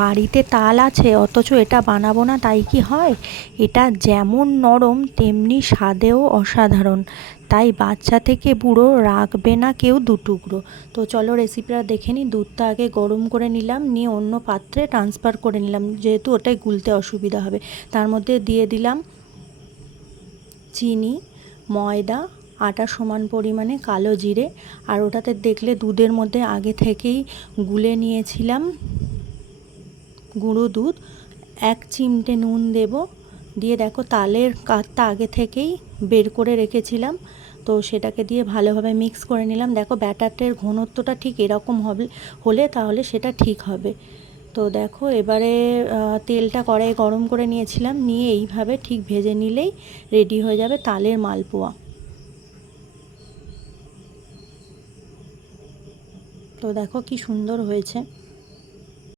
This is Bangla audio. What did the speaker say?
বাড়িতে তাল আছে অথচ এটা বানাবো না, তাই কি হয়? এটা যেমন নরম তেমনি স্বাদেও অসাধারণ, তাই বাচ্চা থেকে বুড়ো রাখবে না কেউ দু টুকরো। তো চলো রেসিপিটা দেখে নিই। দুধটা আগে গরম করে নিলাম, নিয়ে অন্য পাত্রে ট্রান্সফার করে নিলাম, যেহেতু ওটাই গুলতে অসুবিধা হবে। তার মধ্যে দিয়ে দিলাম চিনি, ময়দা, আটা সমান পরিমাণে, কালো জিরে, আর ওটাতে দেখলে দুধের মধ্যে আগে থেকেই গুলে নিয়েছিলাম গুঁড়ো দুধ। 1 চিমটে নুন দেব, দিয়ে দেখো তালের কাঠটা আগে থেকেই বের করে রেখেছিলাম, তো সেটাকে দিয়ে ভালোভাবে মিক্স করে নিলাম। দেখো ব্যাটারটার ঘনত্বটা ঠিক এরকম হলে তাহলে সেটা ঠিক হবে। তো দেখো এবারে তেলটা কড়াইয়ে গরম করে নিয়েছিলাম, নিয়ে এইভাবে ঠিক ভেজে নিলেই রেডি হয়ে যাবে তালের মালপোয়া। তো দেখো কি সুন্দর হয়েছে।